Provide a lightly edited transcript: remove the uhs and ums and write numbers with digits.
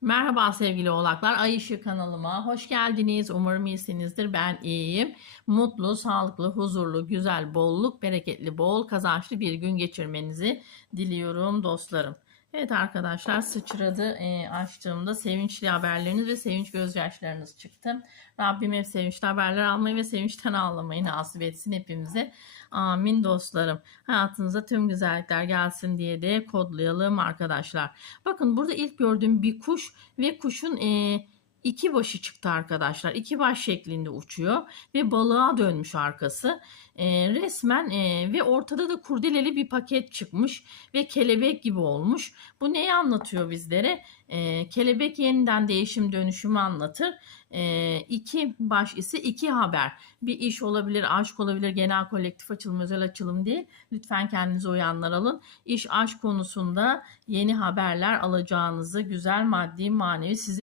Merhaba sevgili oğlaklar. Ay Işığı kanalıma hoş geldiniz. Umarım iyisinizdir. Ben iyiyim. Mutlu, sağlıklı, huzurlu, güzel, bolluk, bereketli, bol kazançlı bir gün geçirmenizi diliyorum dostlarım. Evet arkadaşlar, sıçradı açtığımda sevinçli haberleriniz ve sevinç gözyaşlarınız çıktı. Rabbim hep sevinçli haberler almayı ve sevinçten ağlamayı nasip etsin hepimize. Amin dostlarım. Hayatınıza tüm güzellikler gelsin diye de kodlayalım arkadaşlar. Bakın burada ilk gördüğüm bir kuş ve kuşun iki başı çıktı arkadaşlar. İki baş şeklinde uçuyor ve balığa dönmüş arkası. Resmen ve ortada da kurdeleli bir paket çıkmış ve kelebek gibi olmuş. Bu neyi anlatıyor bizlere? Kelebek yeniden değişim dönüşümü anlatır. İki baş ise iki haber. Bir iş olabilir, aşk olabilir, genel kolektif açılım, özel açılım değil. Lütfen kendinize uyanlar alın. İş aşk konusunda yeni haberler alacağınızı, güzel maddi manevi sizi